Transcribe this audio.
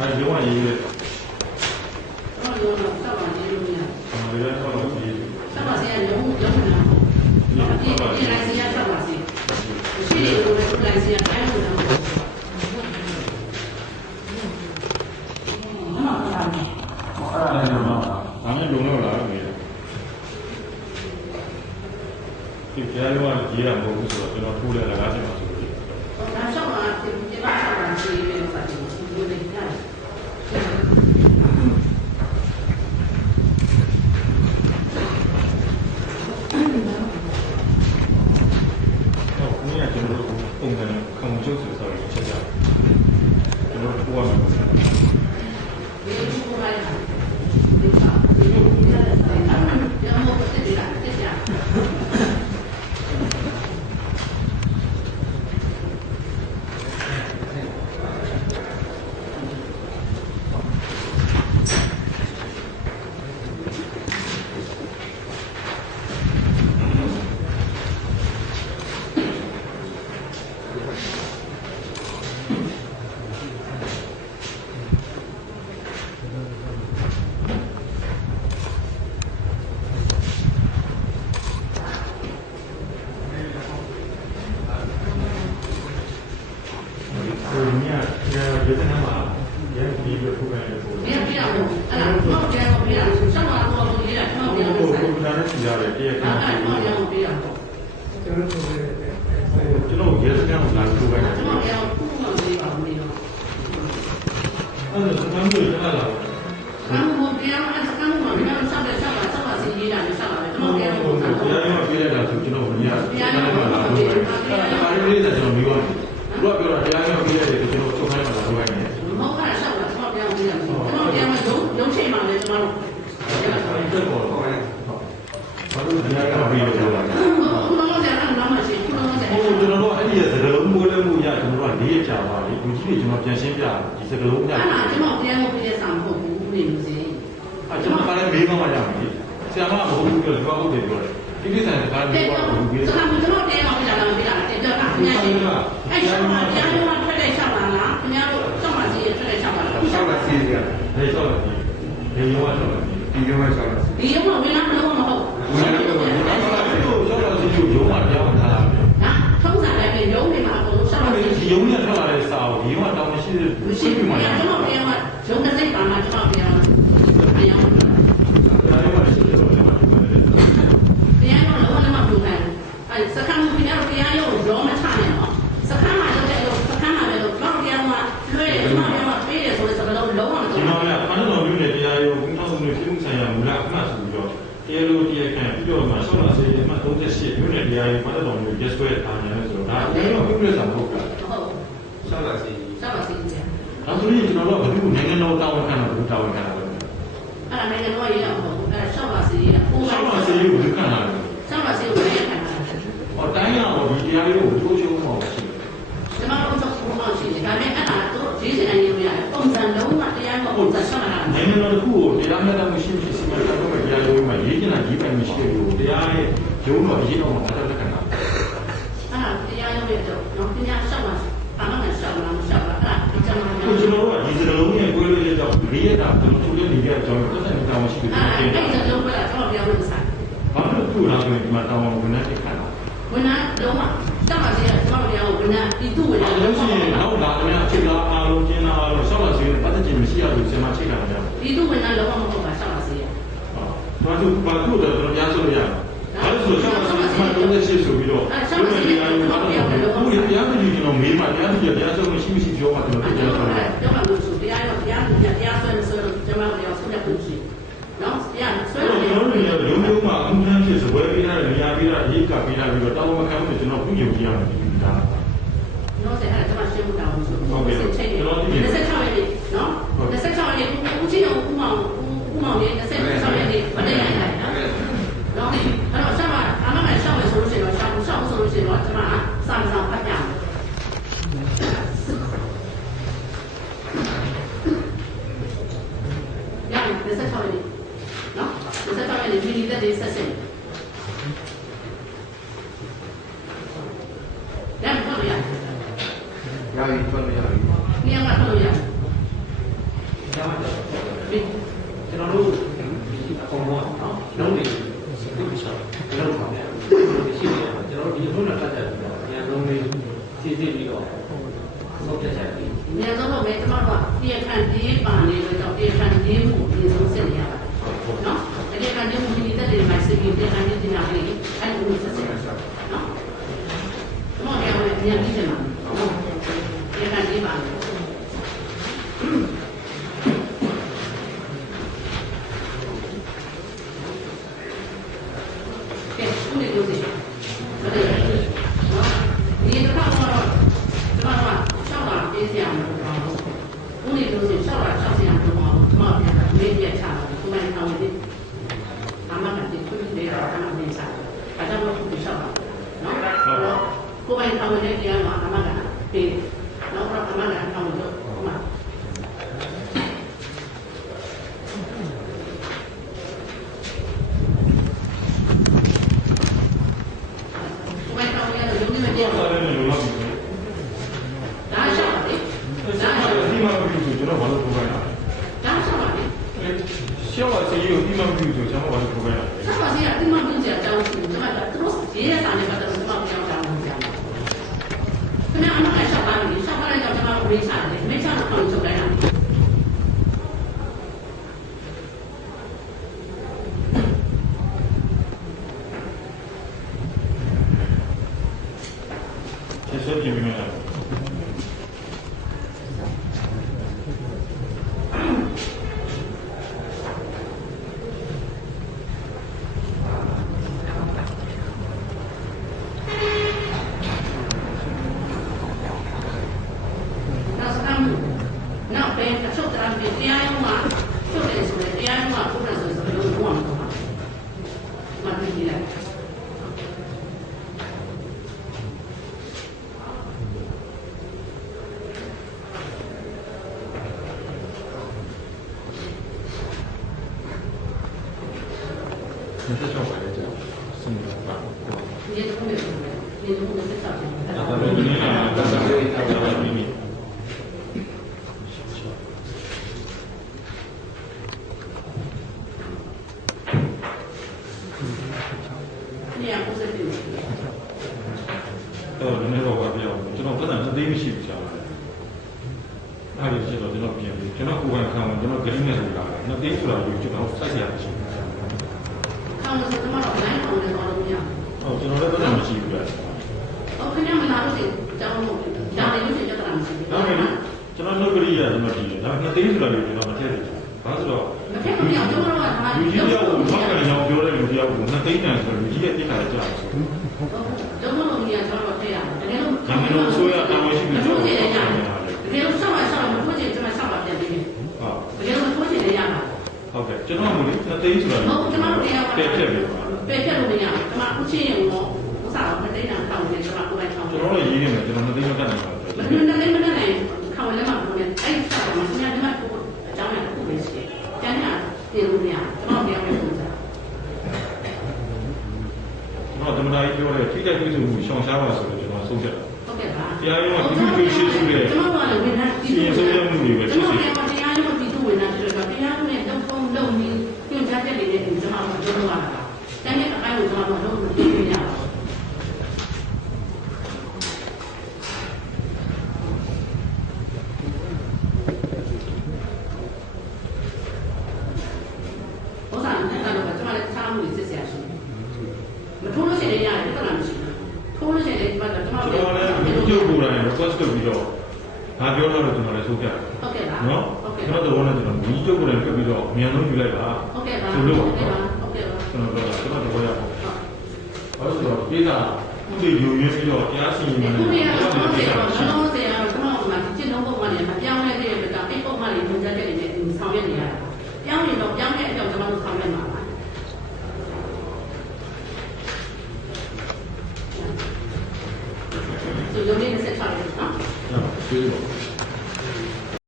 အဲဒီတော့ရေးရတယ်တော့လုံးတော့စောက်ပါနေလို့မရ။ဒါလည်းတော့ရေးတယ်စောက်ပါစေရလုံးလုံးမနာဘူးဒီဒီလိုက်စီရစောက်ပါစေရှိတယ်လို့လည်းလိုက်စီရတိုင်းလို့တော့မမပါဘူး။အဲ့ဒါလည်းတော့ဒါနဲ့လုံလောက်လာတော့ရေးတယ်။ဒီကြားရောရေးတာမဟုတ်ဘူးဆိုတော့ကျွန်တော်ထိုးလဲလကားချင်ပါဆိုလို့ဒါစောက်ပါဒီဒီပါစောက်ပါစီရလို့ပါတယ်ဒီလိုလည်းရတယ် ။ဟုတ်ခုနကကျွန်တော်တို့ပုံစံခံချုပ်ဆိုဆိုတော့ချက်ကြ။ကျွန်တော်ထိုးရမှာပေါ့။ ဒီလိုကိုလိုက်တာဒီကဒီလိုဒီလိုတယ်အဲ့ဒါရောမဟုတ်တဲ့ဒီလားတက်ကြ ကိုမြတ်ကျေရတဲ့နာမှာရဲဒီလို ထိုးရတယ်ပို့ဘယ်ပြရအောင်အဲ့ဒါတော့ကျန်တော့ပြရအောင်စောက်ပါတော့လို့ရေးတာတော့ပြရအောင်ကိုအဲ့ကိုဒါနဲ့ပြရတယ်တည့်ရခံဒါပြီးတော့ရအောင်ပြရအောင်ကျွန်တော်တို့လည်းကျွန်တော်ရဲစခန်းကိုလာထိုးခိုင်းတယ်ကျွန်တော်ရအောင်ခုမှမလေးပါဘူးလို့အဲ့ဒါစခန်းကိုကျလာလာကမ်းမို့ပြရအောင်အဲ့ကမ်းမို့မင်းစောက်တဲ့စောက်ပါစောက်ပါစီရေးတာလည်းစောက်ပါပဲကျွန်တော်ရအောင် ဘု စောက်ပါ ရားရောပြရတာဆိုကျွန်တော်မရဘူး။တရားရောလာလို့ပဲ။အဲ့ဒါလေးလေးကျွန်တော်ပြီးတော့ဘုရားပြောတာတရားရောပြရတယ်ကျွန်တော်ထုတ်ခိုင်းမှာလာထုတ်ခိုင်းတယ် မဟုတ်တာစောက်ပါကျွန်တော်ပြောင်းပြရအောင်ကျွန်တော်ပြောင်းရုံရုံချိန်မှလည်းကျွန်တော် ။အဲ့ဒါပေါ်တော့ဟုတ်။ဘာလို့တရားရောပြီးလို့ပြောတာလဲ ခုနကလည်းအဲ့လိုမှရှိခုနကလည်း ။ဟိုကျွန်တော်တို့အဲ့ဒီစကလုံးမိုးလဲမှုရကျွန်တော်တို့က၄ရက်ကြာပါပြီ။လူကြီးတွေကျွန်တော်ပြန်ရှင်းပြဒီ စကလုံးညအဲ့ဒါကျွန်တော်ပြန်လို့ပြည့်ဆောင်ဖို့ဘူးနေလို့စီအဲကျွန်တော်ကလည်းမေးမှမရဘူး။ဆရာမမဟုတ်ဘူးပြောတယ်ဘာဟုတ်တယ်ပြောတယ်။ဒီကိစ္စကလည်းတဲ့ပြောတော့တာဘူးပြီးစကားမကျွန်တော်ပြန်အောင်ပြတာလည်းပြတာတဲ့တော့အများကြီးအဲ့ဆောက်ပါတရားတော်မှာထွက်တဲ့ဆောက်ပါလားခင်ဗျားတို့စောက်ပါစီရထွက်တဲ့ဆောက်ပါလားဆောက်လာစီးတယ်။ဒါဆိုတော့ဒီရောတော့ဒီရောဆောက်လာစီးဒီရုံကဝင်လာတော့မဟုတ်ဝင်လာတော့ အဲ့ဒါကိုဆောက်တော့စီကိုရုံးမှာပြောင်းထားတာပဲ ဟာထုံးစံလည်းရုံးနေမှာအကုန်ဆောက်ပါစီ ဒီရုံးနဲ့ထွက်လာတဲ့စာကိုဒီရုံးကတောင်း မရှိတဲ့မရှိဘူးကျွန်တော်ပြန်မှာရုံးတစ်စိတ်ပါမှာကျွန်တော်ပြန်ပြန်အောင်ဒါလေးမှရှိတယ်တော့လည်းမဟုတ်ဘူးပြန်တော့လုံးဝလည်းမပူနိုင်အဲ့စခန်းကပြန်တော့ပြန်ရုံရောမချနိုင်တော့စခန်းမှာလုပ်တဲ့စခန်းမှာလည်းတော့ပြန်မှာလွှဲတယ်ကျွန်တော်ပြန်မှာပေးတယ်ဆိုတဲ့စကားလုံးလုံးဝမဒီတော့မှာကဖန်တော်မျိုးနဲ့တရားရုံးဘုန်းတော်မျိုးပြုဆိုင်ရာမူလအမှတ်ဆိုပြီးတော့တရားလိုတရားခံပြီးတော့မှဆောက်လာစေတဲ့အမှတ်38မျိုးနဲ့တရားရုံးဖန်တော်မျိုးရက်ဆွဲတာညာလဲဆိုတော့ဒါတရားရုံးပြုလို့စာမဟုတ်ဘူးဟုတ်ဆောက်လာစီးဆောက်ပါစီပြန် ဒါဆိုရင်ကျွန်တော်တို့ကဘယ်လိုနိုင်ငံတော်တာဝန်ခံတာဘူးတာဝန်ခံတာလဲအဲ့ဒါနိုင်ငံတော်ရေးတော့မဟုတ်ဘူးအဲ့ဒါဆောက်ပါစီရပုံမှဆောန်က်လာစေကိုဘယ်ခံတာလဲဆောက်ပါစီကိုလည်းခံတာဟောတိုင်းရတော့ဒီတရားလေးကိုထိုးချိုးမှာရှိတယ်ကျွန်တော်တို့ဆောက်ပုံမှန်ရှိတယ်ဒါပေမဲ့အဲ့ဒါတို့ရေးစင်နေရပုံစံလုံးဝတရားမပုံစံဆောက်လာတာနိုင်ငံတော်တစ်ခုကိုတရားမျှတမှုရှိမရှိစီမံခန့်ခွဲမဲ့တရားရုံးမှာရေးကျင်တာရေးပိုင်မရှိတဲ့ကိုတရားရဲ့ရုံးတော်ရေးတော်မှာတက်တက်ခံတာအဲ့ဒါတရားရုံးရဲ့တော့နော်တရားဆောက်ပါဘာမှမဆောက်လာမဆော က်လာအဲ့ဒါဒီကျွန်တော်ကိုကျွန်တော်တို့ကဒီစကလုံးရဲ့ကိုယ်လေးကြောင့်လေးရတာကျွန်တော်ထုတ်တဲ့နေရာအကြောင်းကိုသက်ဆိုင်တာမရှိဘူးအဲ့ပြင်ဒါတာအဲ့ဒါလုံးပဲကျွန်တော်ပြောလို့ဆိုင်ဘာလို့သူ့လာဆိုဒီမှာတောင်းဝန်နဲ့ခံတာဝန်ထမ်းလုံးဝဆောက်ပါစီကကျွန်တော်ပြောဝန်ထမ်းဒီသူ့ဝန်ထမ်းလို့လုံးရှိရင်ဝနောက်လာတဲ့အခြေသာအားလုံးကျင်းလာအားလုံးဆောက်လာစီနဲ့ပတ်သက်ခြင်းမရှိရဘူးဆရာမချိတ်တာလည်းဒီသူ့ဝန်ထမ်းလုံးဝမဟုတ်ပါဆောက်ပါစီရဘာလို့ဘာလို့တော့ကျွန်တော်ကြားဆိုလို့ရဘာလို့ဆိုဆောက်လာစီမှ38ဆိုပြီးတော့ဘုရားတရားရုံးကတော့ဘုရားတရားသူကျွန်တော်မေးမှတရားသူတရားဆုံးမရှိမရှိပြောမှကျွန်တော် အဲ့ ပြန် တော့ ဆောက်တာ ပြောမှလို့ဆိုတရားရော တရားသူတရားဆွဲလို့ဆိုတော့ကျွန်တော်တို့ဆွဲတဲ့ပုံရှိနော်တရားဆွဲအဲ့လို့တော့ကျွန်တော်တို့လည်းရုံးရုံးမှာအမှုထမ်းဖြစ်စပွဲပေးတာနေရာပေးတာရေးကပေးတာပြီးတော့တောင်းမခံဘူးကျွန်တော်ပြုညုံကြည့်ရမယ်ဒါနော်ဆက်အဲ့ဒါကျွန်တော်ရှင်းဖို့တောင်းဆိုဟုတ်ကဲ့ကျွန်တော်ဒီ26ရက်နေ့နော်26ရက်နေ့ဦးချင်းအောင်ဦးမောင်ဦးမောင်လေး ရပြီထွက်လို့ရပြီ။နေရာမှာထွက်လို့ရပြီ။ဒါမှတော့ကျွန်တော်တို့အကုန်လုံးနော်လုံးနေစိတ်မချဘူးလုံးပါဗျာ။ရှိနေတယ်ကျွန်တော်တို့ဒီဟုတ်တာတတ်တယ်ဗျာ။အများဆုံးလေးသိသိပြီးတော့ဟုတ်တယ်ကြပြီ။အများဆုံးတော့မဲကျွန်တော်တို့ကတရားခံပြေးပါနေလို့ကြောင့်တရားခံပြေးမှုအရင်ဆုံးစစ်နေရပါတယ်။နော်။တရားခံပြေးမှုဒီတက်တယ်မှာစစ်ပြီးတရားခံပြေးတင်လာပြီ။အဲ့ဒါကိုစစ်စစ်နော်။ကျွန်တော်ကလည်းအများကြီးတယ် ပြန်တာမေးပြချတာဒီမှာအောင်နေအမကတည်းကပြည်တယ်အမမေးချတာဒါကြောင့်ကိုရှောက်တာနော်ကိုပိုင်အောင်နေတရားမှာအမကပေးနော်တော့အမကအောင်လို့အမ ကိုယ်တော်ရလို့ရုံးနေမပြော ဆော ဘူး က်တယ်လို့လောက်ပြီ ။ဒါရှောက်ပါလေ ။ဆောက်တယ်ဒီမှာပြီးဆိုကျွန်တော်ဘာလို့ပြောရလဲ ။ဒါရှောက်ပါလေ ။ရှောက်ရစီကိုဒီမှာပြီးဆိုကျွန်တော်ဘာလို့ပြောရလဲ ။ဆက်ပါစေကဒီမှာပြင်ကြအကြောင်းကိုကျွန်တော်ကသူတို့ရေးရတာနဲ့ပတ်သက်လို့ကျွန်တော်ပြောကြအောင်ကြားပါ။ခင်ဗျာအမကရှောက်ပါမယ်။ရှောက်ပါ လိုက်တော့ကျွန်တော်ဝေးချတယ်။ဝေးချတော့ခေါင်းချုပ်လိုက်တာ။ ။ဆက်ဆက်ပြင်ပြီးမယ်။ နောက်စကားမှုနောက်ပဲအချုပ်တရားပြင်တရားရုံးမှာချုပ်တယ်ဆိုရင်တရားရုံးမှာထုတ်တယ်ဆိုရင်ဘယ်လိုလုပ်အောင်လုပ်မှာ။မသိဘူးလား။ ဆက်ဆောက်ပါလေကျွန်တော်။ဆုံးတော့ပါ။ဒီလိုမျိုးဒီလိုမျိုးဆက်ချောက်တယ်ဒါပေမဲ့ဒီနေ့ကဒါဆိုရင်တော့ပြီးပြီနေရာပုံစံတွေ။တော့လည်းတော့ပါပြောင်းကျွန်တော်ပတ်စံသတိမရှိဘူးရှားတယ်။အားရရှိတော့ကျွန်တော်ပြင်ပြီးကျွန်တော်ကိုယ်ကခံကျွန်တော်ဂရိနဲ့ဆိုတာနှစ်သိန်းဆိုတာကိုကျွန်တော်စိုက်ရမရှိ ဘူးခေါင်းစတော့တော့လိုင်းအောင်လည်းတော့မရ။ဟုတ်ကျွန်တော်လည်းပတ်စံမရှိဘူးလေဘူး။ခင်ဗျာမလာလို့ရှိရင်ကြောင်းလို့ဒါလည်းလို့ရှိရင်ကြတာမရှိဘူး။ဒါပေမဲ့ကျွန်တော်နှုတ်ကလေးရကျွန်တော်ကြည့်တယ်။ဒါနှစ်သိန်းဆိုတာကိုကျွန်တော်မထည့်ဘူး။ဘာလို့ဆိုတော့မဖြစ်ဘူးပြောင်းကျွန်တော်ကဒါလူကြီးတယောက်ကိုထောက်ကန်ကြောင်ပြောတဲ့လူတယောက်ကိုနှစ်သိန်းတန်ဆိုလူကြီးရဲ့တိကျတာကြာတယ်။ကျွန်တော်တို့ကကျွန်တော်တွေ့ရတယ်တကယ်လို့နိုင်ငံတော်အစိုးရတာဝန်ရှိသူမတွေ ထိုးချင် ပြော လည်း တာ ရတယ်တကယ်လို့ဆောက်ရဆောက်မထိုးချင်ကျွန်တော်ဆောက်ပါပြန်ပြီး ဟုတ် တကယ်လို့မထိုးချင်လည်းရမှာ ဟုတ် ကဲ့ကျွန်တော်ကနှစ်သိန်းဆိုတာဟုတ်ကျွန်တော်တို့တရားပြည့်ပြည့်ပြီပါပဲဖြတ်လို့မရဘူးကျွန်မဦးချင်းရုံတော့ဥစားတော့မတိတ်တာထောင်းနေကျွန်မကိုယ်ပိုင်ထောင်းကျွန်တော်တို့ရေးနေမယ်ကျွန်တော်နှစ်သိန်းလောက်တတ်နိုင်ပါမဘူးင်းနဲ့လည်းမနဲ့နိုင်ခေါင်းလည်းမပြောနဲ့အဲ့ဆောက်တော့မင်းကဒီမှာကိုအကြောင်းနဲ့ကိုပဲရှိတယ်ကျန်တာတင်လို့မရကျွန်တော်ပြောပြလို့ဆိုတာကျွန်တော်သမ္မတကြီးပြောတယ်ထိတဲ့ပြည်သူမှုရှောင်ရှားပါဆိုတော့ကျွန်တော်ဆုံးဖြတ်တယ်ဟုတ်ကဲ့ပါတရားရုံးကပြည်သူ့ရှိရှိတဲ့ကျွန်တော်ကလည်းဝန်ထမ်းစီရင်ဆုံးဖြတ်မှုတွေပဲကျွဖြစ်န်စေတော်ကတရားရုံးပြည်သူဝန်ထမ်းတွေတော့တရားရုံးနဲ့တုံ့ပုံလုပ်ပြီးညွှန်ကြားချက်တွေနဲ့ကျွန်တော်ကပြောလို့ရတာတန်းတဲ့အပိုင်းကိုကျွန်တော်တို့လုပ်လို့ပြရတာဥစ္စာနဲ့တော့ကျွန်တော်လည်းစားမှုစစ်စရာရှိတယ်မထိုးလို့ရှိရင်ရတယ်ပြဿနာမရှိဘူးထိုးလို့ရှိရင်ဒီမှာကျွန်တော် ကျွန် တော်လည်းဒီကျုပ်ကိုယ်တိုင် request လုပ်ပြီးတော့ငါပြောတော့ကျွန်တော်လည်းဆုံးဖြတ်တယ်ဟုတ်ကဲ့ပါနော်ဟုတ်ကဲ့ကျွန်တော်တို့ကကျွန်တော်ဒီကျုပ်ကိုယ်တိုင်ပြပြီးတော့အမြန်ဆုံးယူလိုက်ပါဟုတ်ကဲ့ပါဆိုလို့ဟုတ်ကဲ့ပါဟုတ်ကဲ့ပါကျွန်တော်ပြောတာကျွန်တော်တော့ရအောင်ဘာလို့ဆိုတော့ပြည်သာဥပဒေယူရင်းပြီးတော့တရားစီရင်နေခုတယ်နေ့ကတော့ကျွန်